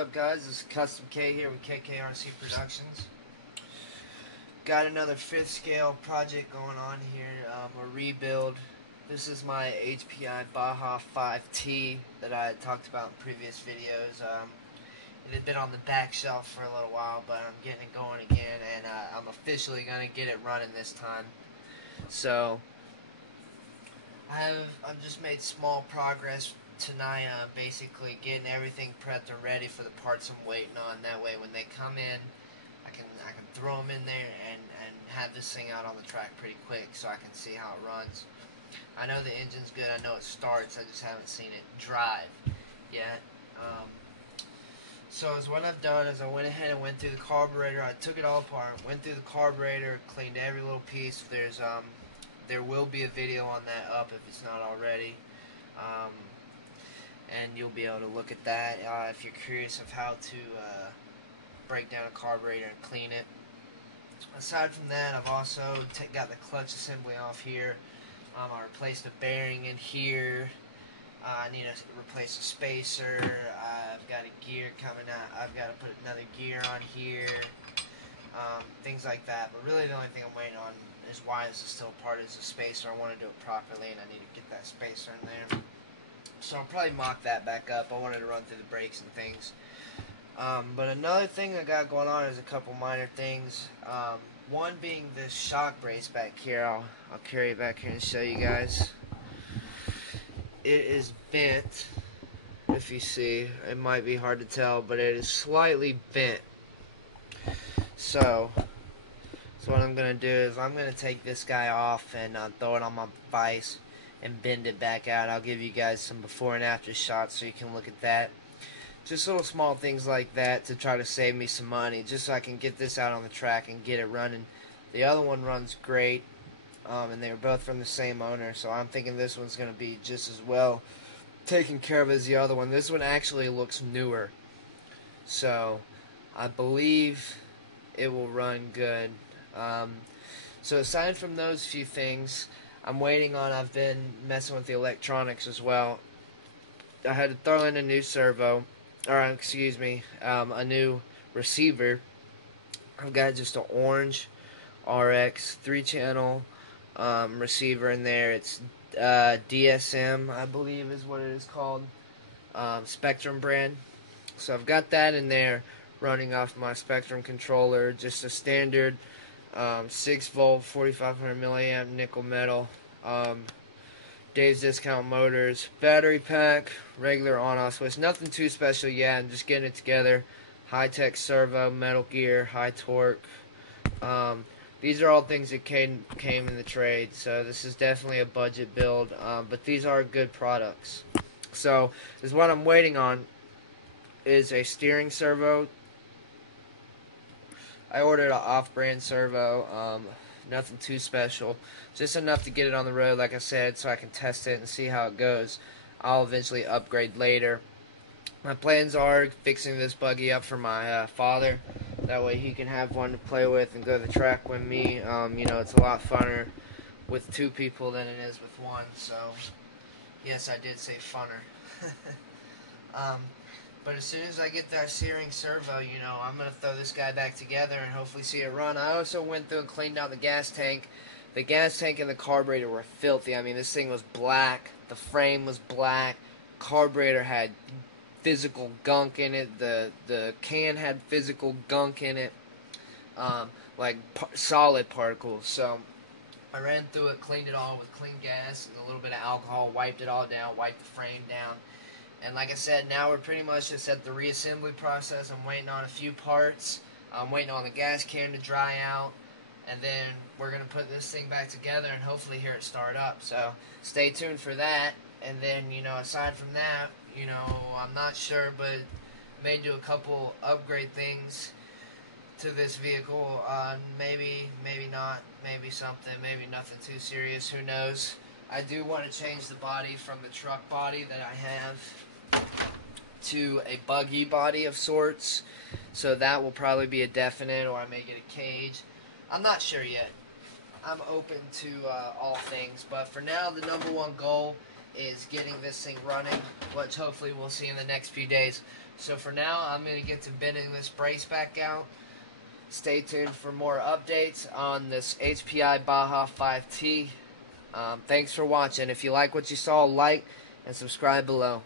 up, guys? This is Custom K here with KKRC Productions. Got another 5th scale project going on here, a rebuild. This is my HPI Baja 5T that I had talked about in previous videos. It had been on the back shelf for a little while, but I'm getting it going again, and I'm officially going to get it running this time. So, I've just made small progress tonight, basically getting everything prepped and ready for the parts I'm waiting on. That way when they come in, I can throw them in there and have this thing out on the track pretty quick so I can see how it runs. I know the engine's good, I know it starts, I just haven't seen it drive yet. So what I've done is I went ahead and went through the carburetor. I took it all apart, went through the carburetor, cleaned every little piece. There will be a video on that up if it's not already. And you'll be able to look at that if you're curious of how to break down a carburetor and clean it. Aside from that, I've also got the clutch assembly off here. I replaced a bearing in here. I need to replace a spacer. I've got a gear coming out. I've got to put another gear on here. Things like that. But really the only thing I'm waiting on is why this is still apart is the spacer. I want to do it properly and I need to get that spacer in there. So I'll probably mock that back up. I wanted to run through the brakes and things. But another thing I got going on is a couple minor things. One being this shock brace back here. I'll carry it back here and show you guys. It is bent. If you see, it might be hard to tell, but it is slightly bent. So what I'm going to do is I'm going to take this guy off and throw it on my vise and bend it back out. I'll give you guys some before and after shots so you can look at that. Just little small things like that to try to save me some money, just so I can get this out on the track and get it running. The other one runs great, and they were both from the same owner, so I'm thinking this one's going to be just as well taken care of as the other one. This one actually looks newer, so I believe it will run good. So aside from those few things, I've been messing with the electronics as well. I had to throw in a new servo, a new receiver. I've got just an orange RX 3-channel receiver in there. It's DSM, I believe is what it is called, Spectrum brand. So I've got that in there running off my Spectrum controller, just a standard 6 volt 4500 milliamp nickel metal, Dave's Discount Motors battery pack, regular on-off switch, nothing too special yet. I'm just getting it together. High-tech servo, metal gear, high torque. These are all things that came in the trade, so this is definitely a budget build, but these are good products. So is what I'm waiting on is a steering servo. I ordered an off-brand servo, nothing too special, just enough to get it on the road, like I said, so I can test it and see how it goes. I'll eventually upgrade later. My plans are fixing this buggy up for my father. That way he can have one to play with and go to the track with me. You know, it's a lot funner with 2 people than it is with 1, so yes, I did say funner. But as soon as I get that steering servo, you know, I'm going to throw this guy back together and hopefully see it run. I also went through and cleaned out the gas tank. The gas tank and the carburetor were filthy. I mean, this thing was black. The frame was black. Carburetor had physical gunk in it. The can had physical gunk in it. Like solid particles. So I ran through it, cleaned it all with clean gas and a little bit of alcohol, wiped it all down, wiped the frame down. And like I said, now we're pretty much just at the reassembly process. I'm waiting on a few parts. I'm waiting on the gas can to dry out. And then we're going to put this thing back together and hopefully hear it start up. So stay tuned for that. And then, you know, aside from that, you know, I'm not sure, but I may do a couple upgrade things to this vehicle. Maybe not. Maybe something. Maybe nothing too serious. Who knows? I do want to change the body from the truck body that I have to a buggy body of sorts, so that will probably be a definite, or I may get a cage. I'm not sure yet. I'm open to all things, but for now the #1 goal is getting this thing running, which hopefully we'll see in the next few days. So for now, I'm going to get to bending this brace back out. Stay tuned for more updates on this HPI Baja 5T. Thanks for watching. If you like what you saw, like and subscribe below.